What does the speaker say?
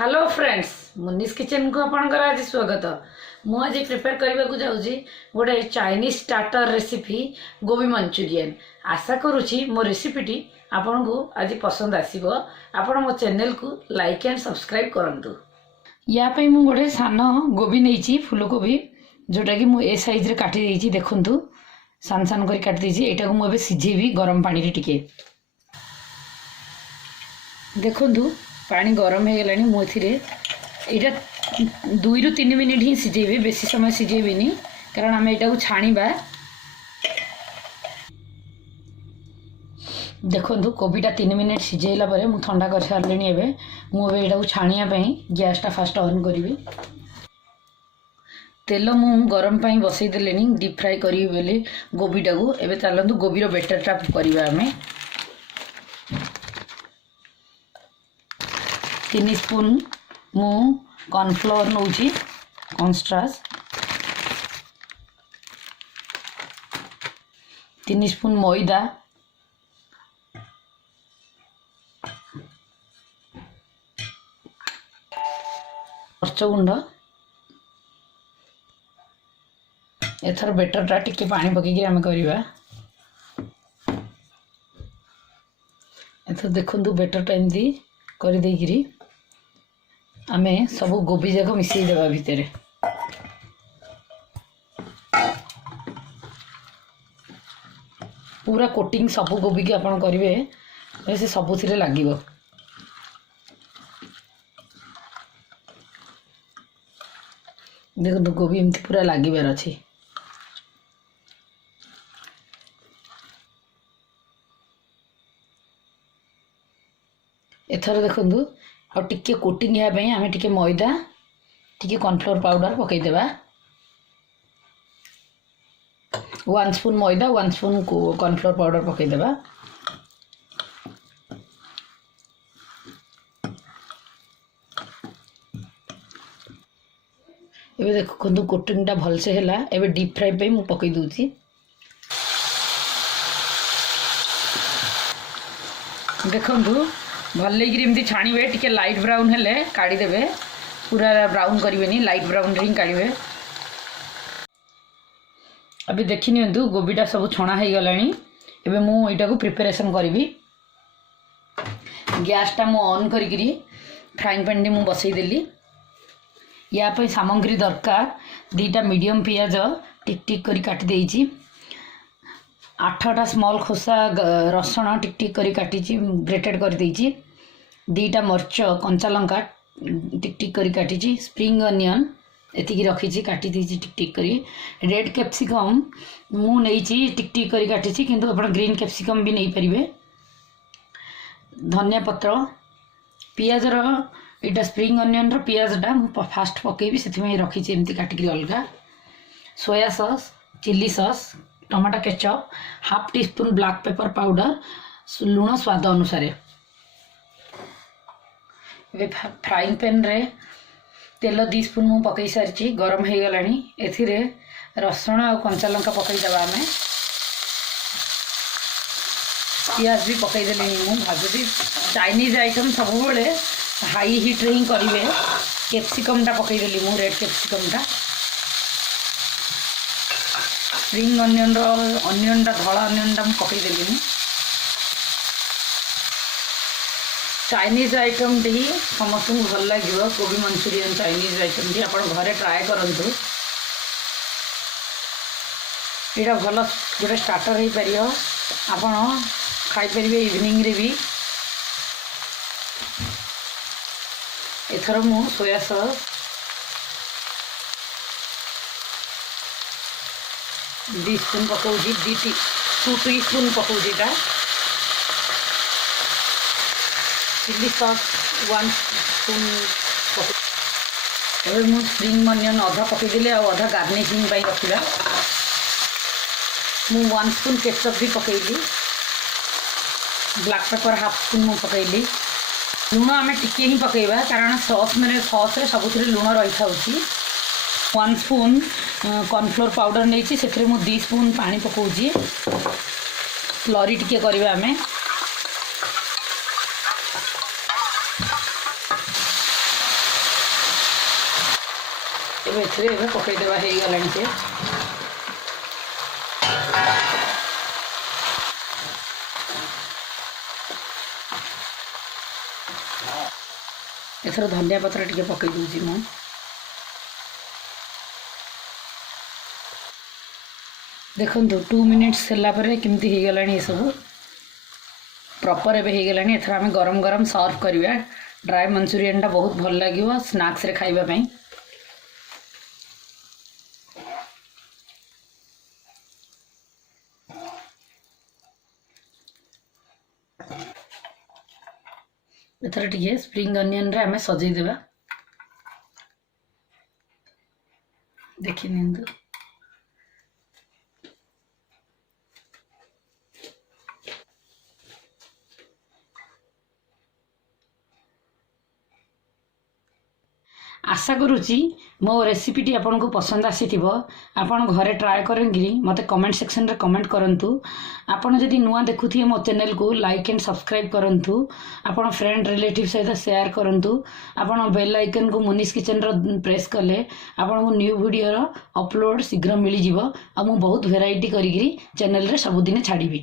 Hello friends मुनिस kitchen को आपणकर आज स्वागत। मु आज प्रिपेयर करने को जाऊँगी गोटे चाइनीज स्टार्टर रेसिपी गोभी मंचूरियन। आशा करुँची मो रेसिपीटी आपण को आज पसंद आसीबो। आपण मो चैनल को लाइक एंड सब्सक्राइब करंतु। या पे मु गोटे सान गोभी नहीं फूलकोबी जोटा कि मु ए साइज रे काटी देइची। देखंतु सान सान कर काटी देइची। एटा को मु एबे सिझेबी गरम पानी रे टिके। देखंतु पानी गरम हो गलानी मुझे यहाँ 2 ରୁ 3 मिनिट ही सिझेबी, बेसी समय सिझेबिनी कारण आम यहाँ छाणीबा। देखो कोबीटा 3 मिनिट सिझेला पर मु ठंडा कर सारे। एवं मुझे यहाँ छाणिया गैसटा फास्ट ऑन करी। तेल मु गरम पाई बसई देले डीप फ्राए करी बोली गोबीटा को। एवं चलतु गोबीर बेटरटा करवा। आम 3 स्पून मु कॉर्नफ्लोर नौची कॉर्नस्टार्च, 3 स्पून मैदा, मर्च गुंड। एथर बेटरटा टिके पानी पकईकि आम करवा। एथर देखंतु बेटरटा एमती कर देकिरी आमे सब गोभी जाक मिसई देवा भितर। पूरा कोटिंग सब गोभी की आपण करेंगे से सबुथिरे लागिबो। देखो गोभी एमती पूरा लागिबार अछि। एथर देखंतु आ टिके कोटिंग है आम टिके मैदा टिके कॉर्नफ्लोर पाउडर पकईदेवा। 1 स्पून मैदा 1 स्पून कॉर्नफ्लोर पाउडर पकईदेवा। एबे देखो कोटिंगटा भलसे हैला। एबे डीप फ्राई पे मु पकई दूची। देखंतु भल्ले छाणीबे टिके लाइट ब्राउन हेले काढ़ीदेवे। पूरा ब्राउन करेंगे, लाइट ब्राउन रे काढ़े। अभी देखी नियंतु गोबीटा सब छणा हो गलानी। एबे मु एटा को प्रिपरेशन करी। गैसटा मु ऑन करी फ्राइंग पैन मु बसई देली। या पे सामग्री दरकार 2टा मीडियम पियाज टिक टिक करी काटी देइची। 8टा स्मॉल खोसा रसुण टिक टिक करी काटी ग्रेटेड कर देइची। 2टा मर्च कंचा लंका टिक टिक करी काटी। स्प्रिंग अनियन एतिकी रखी काटी देइची टिक टिक करी। रेड कैप्सिकम मु नेइची टिक टिक करी काटी, किंतु आपण ग्रीन कैप्सिकम भी नहीं परिबे। धनिया पत्र, पियाज रो इटा स्प्रिंग अनियन रो पियाजटा मु फास्ट पकेबी से रखी एमती काटिक अलग। Soya sauce, chilli sauce, tomato ketchup, half teaspoon black pepper powder, लुण स्वाद अनुसार। फ्राइंग पैन रे तेल 2 स्पून मु पकई सारी गरम हो गलानी। एथिरे रसुण और कंचा लंका पकईदेवा। आम पियाज भी पकईदेली मु भाजुदी। चाइनीज आइटम सब हाई हिट रे ही करेंगे। कैप्सिकमटा पकईदेली मु रेड कैप्सिकमटा। स्प्रिंग अनियनटा धला अनियनटा मु पकईदेली। चाइनीज आइटम टी समस्त भल लगे। गोभी मंचूरियन चाइनीज आइटम टी आप घरे ट्राए करूँ। यहाँ भल गोटे स्टार्टर हो पार। आप खाईपर इवनिंग रे भी। एथर मु सोया सॉस 2 स्पून पकाउची। 2 टी स्पून पकाउची। चिल्ली सॉस 1 स्पून पकाउ। मु स्प्रिंग अनियन अधा पकईदेली अधा गार्निशिंग रखा। मु 1 स्पून केचप भी पकईली। ब्लैक पेपर हाफ स्पून मु पकईली। लुण आम टिके ही पकईबा कारण सॉस मैंने सॉस रे सबुथिरे लुण रही था। 1 स्पून कॉर्नफ्लोर पाउडर नहीं से 2 स्पून पानी पकाउची। स्लरी टिके करबा आमे। ଏବେ ଏଥିରେ ଏବେ ପକାଇଦେବା ହେଇଗଲାଣି ସେ ଏଥର ଧନିଆ ପତ୍ର ଟିକେ ପକାଇ ଦେଉଛି ମୁଁ ଦେଖନ୍ତୁ 2 ମିନିଟ୍ସ ହେଲା ପରେ କେମିତି ହେଇଗଲାଣି ଏସବୁ ପ୍ରପର ଏବେ ହେଇଗଲାଣି ଏଥର ଆମେ ଗରମ ଗରମ ସର୍ଭ କରିବା ଡ୍ରାଏ ମଞ୍ଚୁରିଆନଟା ବହୁତ ଭଲ ଲାଗିବ ସ୍ନାକ୍ସରେ ଖାଇବା ପାଇଁ एथर टिके स्प्रिंग अनियन रे आमे सजई देबा देखि निंदु आशा करुच्ची मो रेसिपीटी आपन को पसंद आसीथिबो आपन घरे ट्राए करेंगी मते कमेंट सेक्शन रे कमेंट करंतु आपन जदि नुआ देखुथि मो चैनल को लाइक एंड सब्सक्राइब करंतु आपन फ्रेंड रिलेटिव सहित शेयर करंतु आपन बेल आइकन को मुनीस किचन रो प्रेस कले आपन को न्यू वीडियो रो अपलोड शीघ्र मिली जिवो आ मु बहुत वेराइटी करिगिरी चैनल रे सब दिन छाड़ीबी।